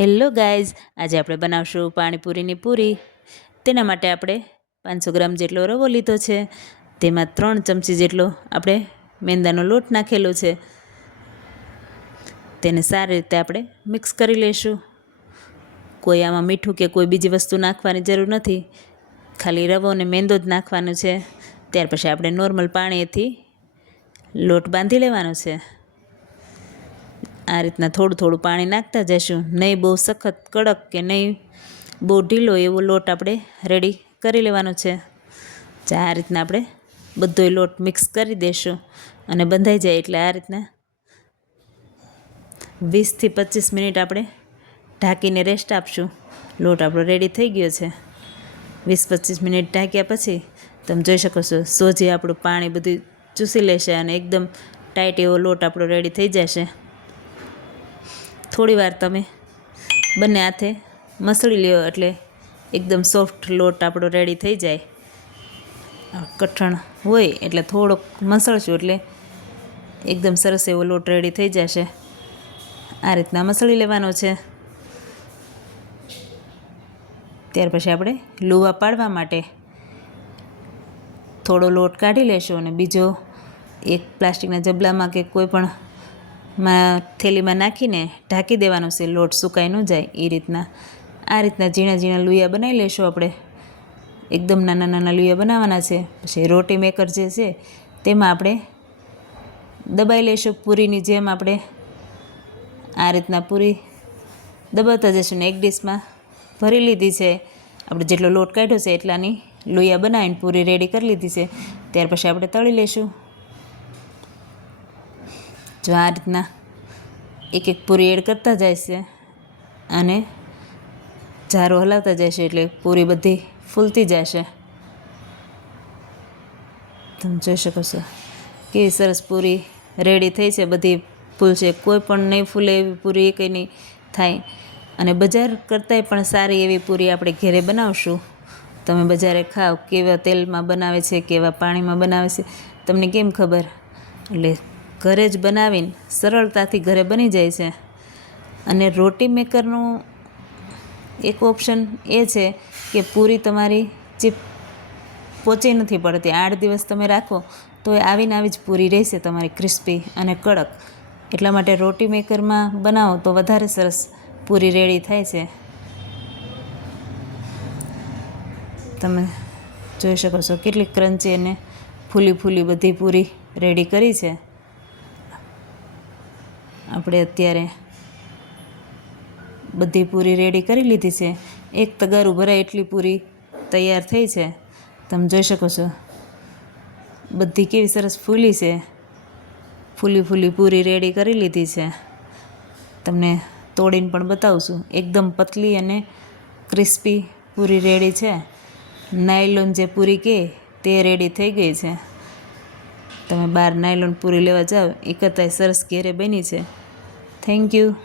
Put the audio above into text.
Hello guys, આજે આપણે બનાવશું પાણીપુરીની પૂરી. તેના માટે આપણે પાંચસો ગ્રામ જેટલો રવો લીધો છે. તેમાં ત્રણ ચમચી જેટલો આપણે મેંદાનો લોટ નાખેલો છે. તેને સારી રીતે આપણે મિક્સ કરી લઈશું. કોઈ આમાં મીઠું કે કોઈ બીજી વસ્તુ નાખવાની જરૂર નથી. ખાલી રવો અને મેંદો જ નાખવાનો છે. ત્યાર પછી આપણે નોર્મલ પાણીથી લોટ બાંધી લેવાનો છે. આ રીતના થોડું થોડું પાણી નાખતા જઈશું નહીં બહુ સખત કડક કે નહીં બહુ ઢીલો એવો લોટ આપણે રેડી કરી લેવાનો છે. આ રીતના આપણે બધોય લોટ મિક્સ કરી દઈશું અને બંધાઈ જાય એટલે આ રીતના વીસથી પચીસ મિનિટ આપણે ઢાંકીને રેસ્ટ આપશું. લોટ આપણો રેડી થઈ ગયો છે. વીસ પચીસ મિનિટ ઢાંક્યા પછી તમે જોઈ શકો છો, સોજી આપણું પાણી બધું ચૂસી લેશે અને એકદમ ટાઈટ એવો લોટ આપણો રેડી થઈ જશે. થોડી વાર તમે બંને હાથે મસળી લ્યો એટલે એકદમ સોફ્ટ લોટ આપણો રેડી થઈ જાય. કઠણ હોય એટલે થોડોક મસળશું એટલે એકદમ સરસ એવો લોટ રેડી થઈ જશે. આ રીતના મસળી લેવાનો છે. ત્યાર પછી આપણે લુવા પાડવા માટે થોડો લોટ કાઢી લેશું અને બીજો એક પ્લાસ્ટિકના જબલામાં કે કોઈ પણ માં થેલીમાં નાખીને ઢાંકી દેવાનો છે. લોટ સુકાઈ ન જાય એ રીતના. આ રીતના ઝીણા ઝીણા લુયા બનાવી લઈશું આપણે. એકદમ નાના નાના લુયા બનાવવાના છે. પછી રોટી મેકર જે છે તેમાં આપણે દબાઈ લઈશું પૂરીની જેમ આપણે. આ રીતના પૂરી દબાવતા જશું ને એક ડીશમાં ભરી લીધી છે. આપણે જેટલો લોટ કાઢ્યો છે એટલાની લોહીયા બનાવીને પૂરી રેડી કરી લીધી છે. ત્યાર પછી આપણે તળી લઈશું જો આ રીતના એક એક પૂરી એડ કરતા જાય છે અને જારો હલાવતા જાય છે એટલે પૂરી બધી ફૂલતી જાય છે. તમે જોઈ શકો છો કેવી સરસ પૂરી રેડી થઈ છે. બધી ફૂલશે કોઈ પણ નહીં ફૂલે એવી પૂરી એ કંઈ નહીં થાય. અને બજાર કરતાંય પણ સારી એવી પૂરી આપણે ઘેરે બનાવશું. તમે બજારે ખાઓ, કેવા તેલમાં બનાવે છે, કેવા પાણીમાં બનાવે છે, તમને કેમ ખબર? એટલે ઘરે જ બનાવીને સરળતાથી ઘરે બની જાય છે. અને રોટી મેકરનું એક ઓપ્શન એ છે કે પૂરી તમારી ચીપ પોચી નથી પડતી. આઠ દિવસ તમે રાખો તો એ આવીને આવી જ પૂરી રહેશે તમારી ક્રિસ્પી અને કડક. એટલા માટે રોટી મેકરમાં બનાવો તો વધારે સરસ પૂરી રેડી થાય છે. તમે જોઈ શકો છો કેટલી ક્રંચી અને ફૂલી ફૂલી બધી પૂરી રેડી કરી છે. આપણે અત્યારે બધી પૂરી રેડી કરી લીધી છે. એક તગારું ભરાય એટલી પૂરી તૈયાર થઈ છે. તમે જોઈ શકો છો, બધી કેવી સરસ ફૂલી છે. ફૂલી ફૂલી પૂરી રેડી કરી લીધી છે. તમને તોડીને પણ બતાવશું. એકદમ પતલી અને ક્રિસ્પી પૂરી રેડી છે. નાયલોન જે પૂરી કહે તે રેડી થઈ ગઈ છે. તમે બહાર નાયલોન પૂરી લેવા જાઓ એ કરતાંય સરસ ઘેરે બની છે. Thank you.